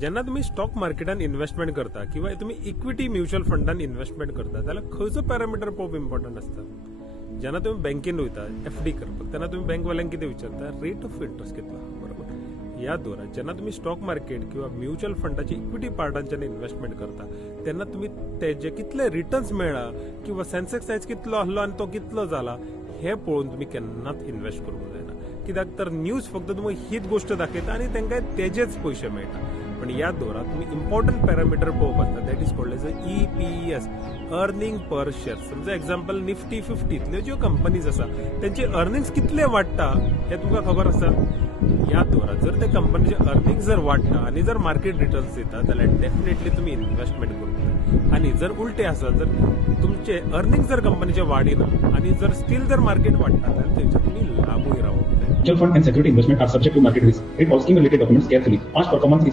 जेन्ना तुम्ही स्टॉक मार्केटान इन्व्हेस्टमेंट करता किंवा तुम्ही इक्विटी म्युच्युअल फंडान इन्व्हेस्टमेंट करता जाल्यार खंयचो पॅरामिटर खूप इम्पॉर्टंट असता. जेन्ना तुम्ही बँकेन वयता एफडी करपाक तेन्ना तुम्ही बँकवाल्यांक कितें विचारता, रेट ऑफ इंटरेस्ट कितलो आहा, बरोबर. याद दवरा, जेन्ना तुम्ही स्टॉक मार्केट किंवा म्युच्युअल फंडाची इक्विटी पार्टांच्यान इन्व्हेस्टमेंट करता तेन्ना तुम्ही तेजे कितले रिटर्न्स मेळ्ळा किंवा सेन्सेक्स सायज कितलो आहलो आनी तो कितलो जाला हे पळोवन तुम्ही केन्नाच इन्व्हेस्ट करूंक जायना. कित्याक तर न्यूज फक्त तुमकां हीच गोष्ट दाखयता आनी तांकां तेजेच पयशे मेळटा. पण याद दवरा, तुम्ही इम्पॉर्टंट पॅरामिटर पळोवपाक आसता, that is called age EPS, earning per share. समजा एक्झाम्पल निफ्टी 50तल्यो ज्यो कंपनीज आसा त्यांचे अर्निंग्स कितले वाडटा हे तुमकां खबर आसा. याद दवरा, जर त्या कंपनीचे अर्निंग जर वाडटा आणि जर मार्केट रिटर्न्स येता जाल्यार डेफिनेटली तुम्ही इन्व्हेस्टमेंट करूंक जाय. आणि जर उलटे आसा, जर तुमचे अर्निंग जर कंपनीचे वाडिना आणि जर स्टील जर मार्केट वाडटा जाल्यार थंयच्यान तुम्ही लांबूय रावूंक जाय. Mutual fund and security investment are subject to market risk. Read all scheme related documents carefully. Past performance is